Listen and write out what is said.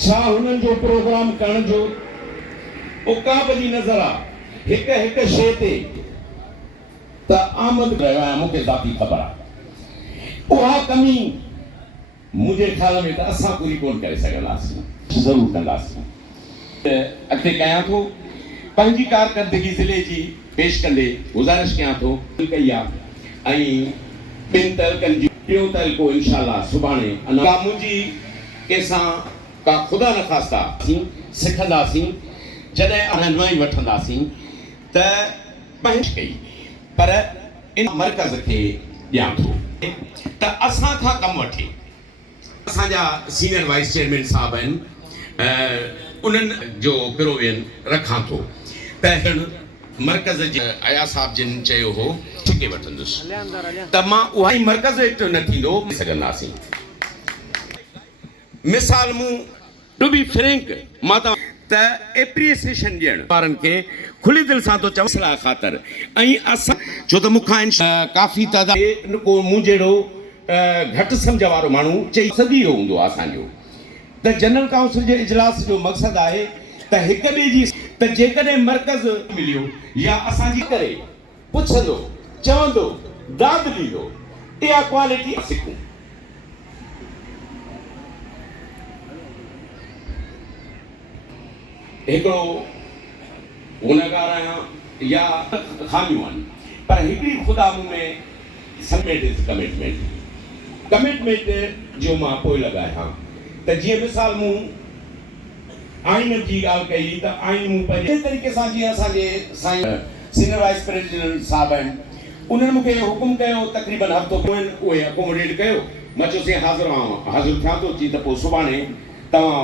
छा हुननि जो प्रोग्राम करण जो उकाब जी नज़र आहे हिक हिक शइ ते त आमद रहियो आहियां, मूंखे ज़ाती ख़बर आहे। उहा कमी मुंहिंजे ख़्याल में त असां पूरी कोन करे सघंदासीं, ज़रूरु कंदासीं। अॻिते कयां थो पंहिंजी कारकर्दगी ज़िले जी पेश कंदे गुज़ारिश कयां थो कई आहे ऐं ॿिनि तहलकनि जी टियों तहलको इंशाअल्लाह सुभाणे अञा मुंहिंजी कंहिंसां का ख़ुदा न ख़ास्ता सिखंदासीं जॾहिं रहनुमाई वठंदासीं त पंहिंजी कई, पर इन मर्कज़ खे ॾियां थो त असां खां कमु वठे। असांजा सीनियर वाइस चेयरमैन साहब आहिनि, उन्हनि जो पिरोवियन रखां थो त मर्कज़ जे आया साहब जिन चयो हो ठिके वठंदुसि त मां उहा ई मर्कज़ एक्ट न थींदो सघंदासीं। मिसाल मूं टू बी फ्रैंक मां त एप्रिसिएशन ॾियणु वारनि खे खुली दिलि सां थो चवां सलाह ख़ातिर ऐं असां छो त मूंखां काफ़ी तइदाद को मूं जहिड़ो घटि सम्झ वारो माण्हू चई सदी हूंदो आहे असांजो त जनरल काउंसिल जे इजलास जो मक़सदु आहे त हिक ॿिए जी त जेकॾहिं मर्कज़ मिलियो या असांजी करे पुछंदो चवंदो दाद ॾींदो इहा क्वालिटी सिखूं। हिकिड़ो गुनहगार आहियां या ख़ामियूं आहिनि, पर हिकिड़ी ख़ुदा मूं में समेट इज़ कमिटमेंट जो मां पोइ लॻायां त जीअं मिसाल मूं आइन जी ॻाल्हि कई त आइन मूं पंहिंजे तरीक़े सां जीअं असांजे साईं सीनियर वाइस प्रेसिडेंट साहब आहिनि, उन्हनि मूंखे हुकुम कयो तक़रीबन हफ़्तो उहे अकोमोडेट कयो। मां चयोसीं हाज़िर थियां थो चई त पोइ सुभाणे तव्हां